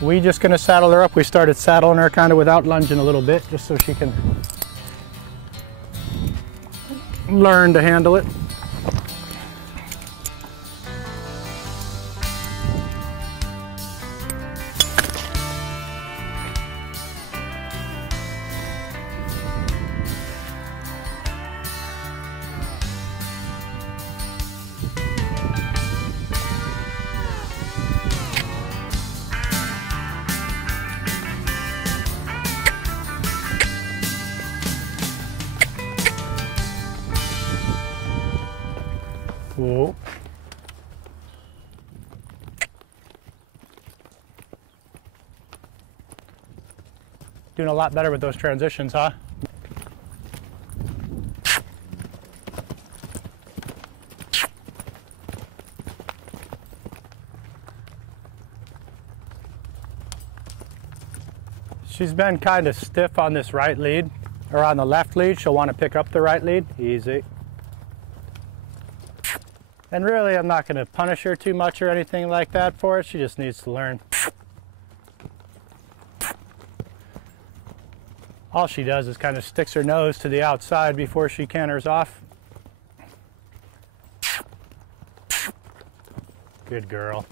We just gonna saddle her up. We started saddling her kind of without lunging a little bit, just so she can learn to handle it. Whoa. Doing a lot better with those transitions, huh? She's been kind of stiff on this right lead, or on the left lead. She'll want to pick up the right lead. Easy. And really, I'm not going to punish her too much or anything like that for it. She just needs to learn. All she does is kind of sticks her nose to the outside before she canters off. Good girl.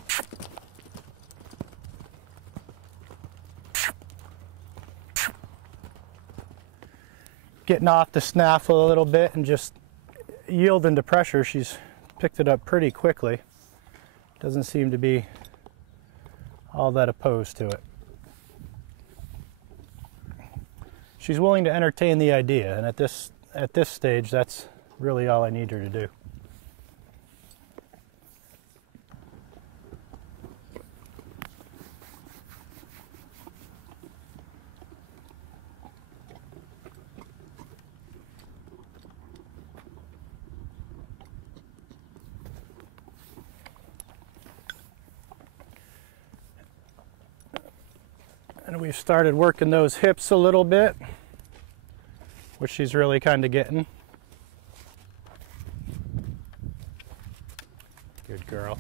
Getting off the snaffle a little bit and just yielding to pressure. She's picked it up pretty quickly. Doesn't seem to be all that opposed to it. She's willing to entertain the idea, and at this stage, that's really all I need her to do. And we've started working those hips a little bit, which she's really kind of getting. Good girl.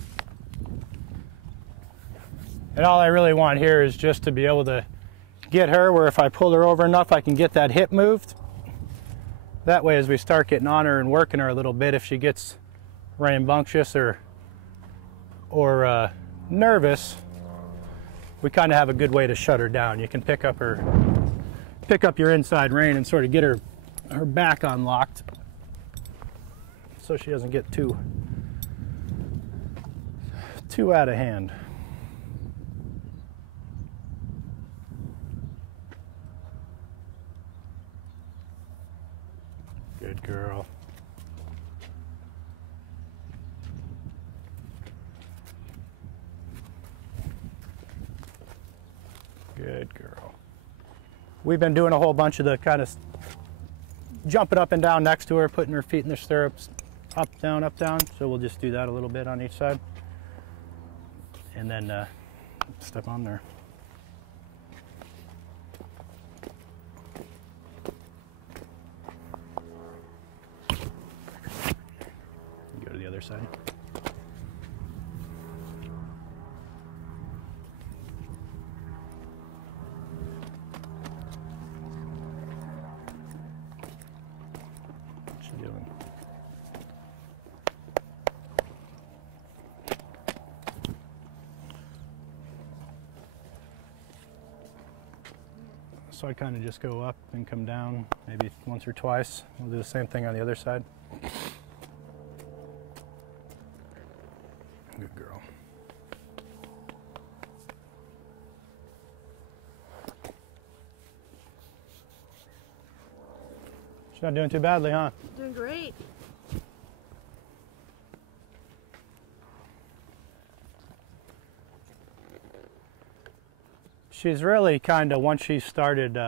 And all I really want here is just to be able to get her where if I pull her over enough, I can get that hip moved. That way, as we start getting on her and working her a little bit, if she gets rambunctious or nervous, we kind of have a good way to shut her down. You can pick up your inside rein and sort of get her back unlocked so she doesn't get too out of hand. Good girl. Good girl. We've been doing a whole bunch of the kind of jumping up and down next to her, putting her feet in the stirrups, up, down, up, down. So we'll just do that a little bit on each side. And then step on there. Go to the other side. So I kind of just go up and come down maybe once or twice. We'll do the same thing on the other side. Good girl. She's not doing too badly, huh? Doing great. She's really kind of, once she started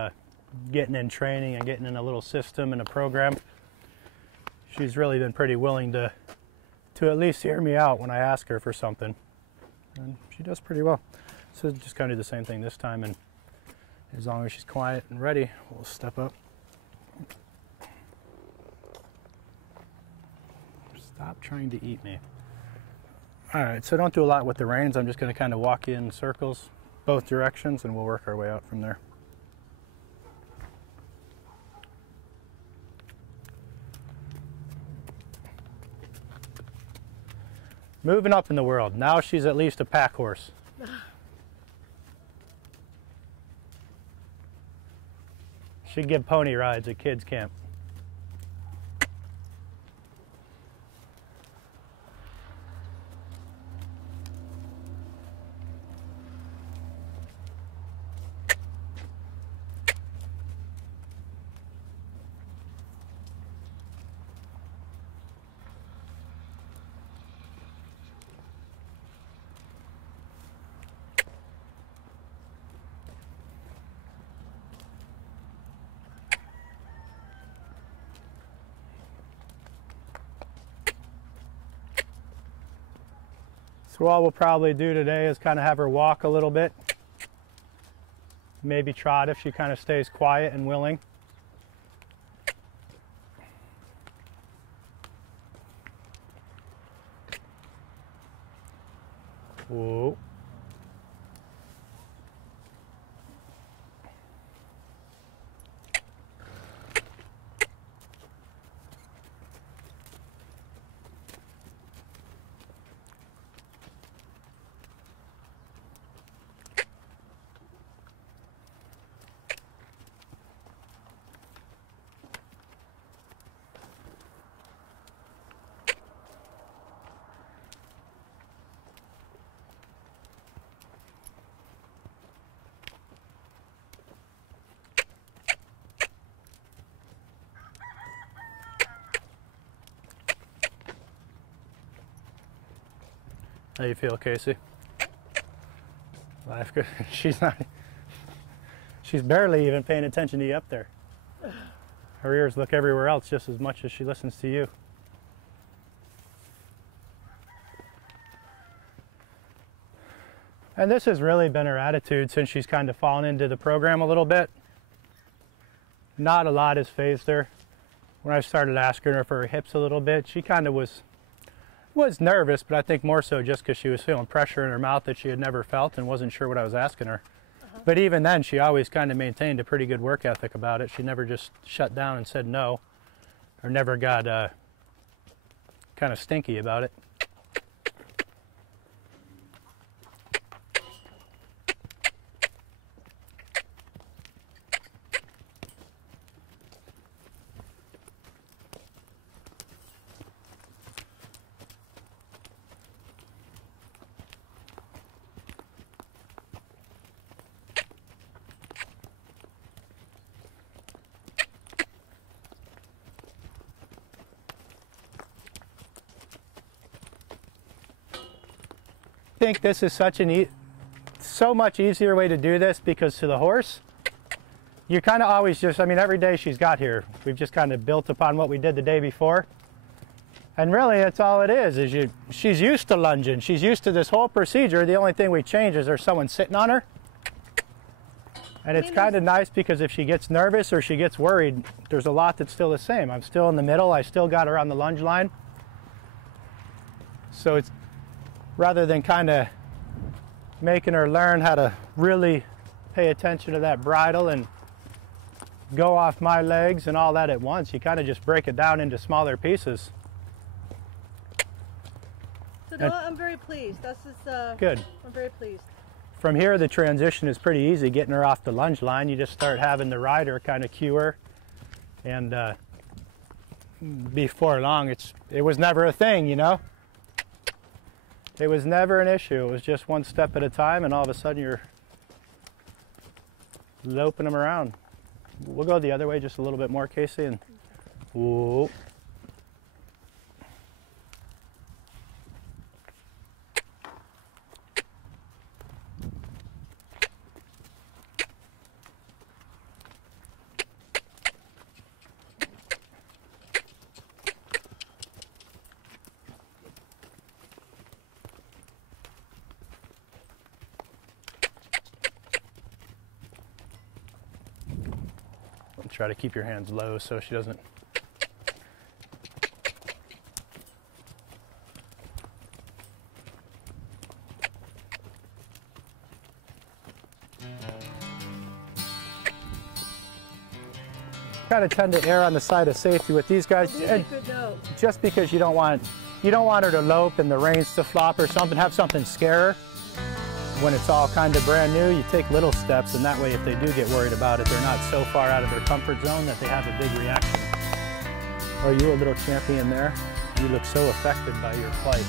getting in training and getting in a little system and a program, she's really been pretty willing to at least hear me out when I ask her for something. And she does pretty well. So just kind of do the same thing this time, and as long as she's quiet and ready, we'll step up. Stop trying to eat me. All right, so don't do a lot with the reins. I'm just going to kind of walk you in circles. both directions, and we'll work our way out from there. Moving up in the world. Now she's at least a pack horse. She'd give pony rides at kids' camp. So all we'll probably do today is kind of have her walk a little bit. Maybe trot if she kind of stays quiet and willing. Whoa. How you feel, Kacie? Life good. She's barely even paying attention to you up there. Her ears look everywhere else just as much as she listens to you. And this has really been her attitude since she's kind of fallen into the program a little bit. Not a lot has fazed her. When I started asking her for her hips a little bit, she kind of was nervous, but I think more so just because she was feeling pressure in her mouth that she had never felt and wasn't sure what I was asking her. But even then, she always kind of maintained a pretty good work ethic about it. She never just shut down and said no, or never got kind of stinky about it. I think this is such so much easier way to do this because to the horse, you kind of always just, I mean, every day she's got here, we've just kind of built upon what we did the day before. And really, that's all it is she's used to lunging. She's used to this whole procedure. The only thing we change is there's someone sitting on her. And it's kind of nice because if she gets nervous or she gets worried, there's a lot that's still the same. I'm still in the middle. I still got her on the lunge line. So it's, rather than kind of making her learn how to really pay attention to that bridle and go off my legs and all that at once, you kind of just break it down into smaller pieces. So no, I'm very pleased. This is good. I'm very pleased. From here, the transition is pretty easy, getting her off the lunge line. You just start having the rider kind of cue her, and before long, it was never a thing, you know? It was never an issue. It was just one step at a time, and all of a sudden you're loping them around. We'll go the other way just a little bit more, Kacie, and whoa. Try to keep your hands low so she doesn't. Kind of tend to err on the side of safety with these guys, These are good notes. just because you don't want her to lope and the reins to flop or something, have something scare her. When it's all kind of brand new, you take little steps, and that way if they do get worried about it, they're not so far out of their comfort zone that they have a big reaction. Are you a little champion there? You look so affected by your plight.